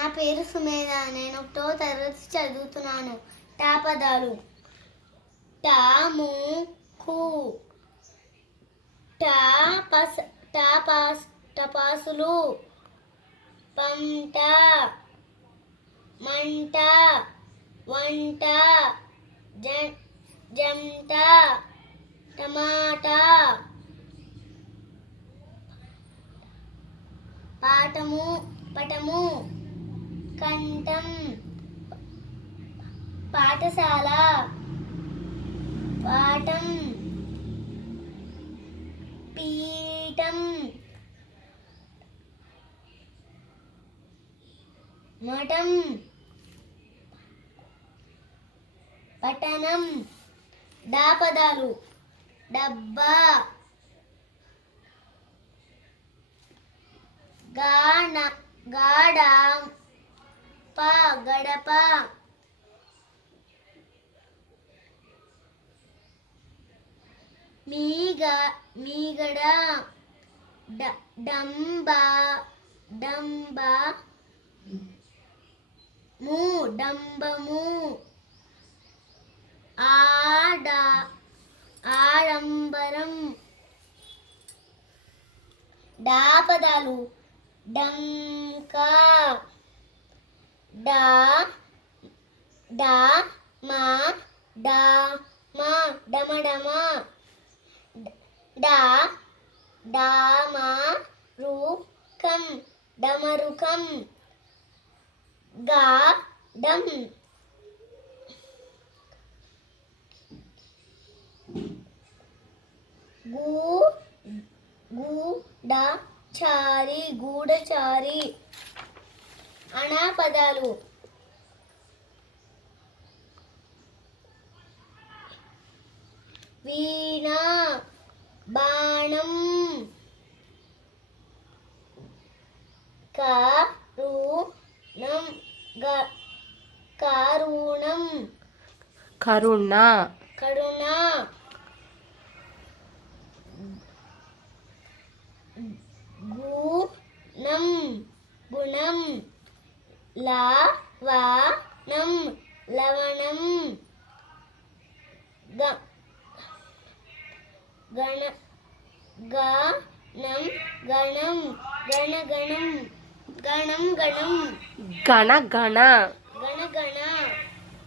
నా పేరు సుమేధ. నేను 1వ తరగతి చదువుతున్నాను. టా పదాలు: టాముకు, టపాసులు, పంట, మంట, వంట, జంట, టమాటా, పటము, కంఠం, పాఠశాల, పాఠం, పీఠం, మఠం, పట్టణం. డా పదాలు: డబ్బా, గడప, మీగడ, డంబము, ఆడంబరం. డా పదాలు: డంకా, డమడమ, డమరుకం, గాడం. గూఢచారి. అణా పదాలు: వీణ, బాణం, కరుణ, గుణం, లవణం, గణగణ,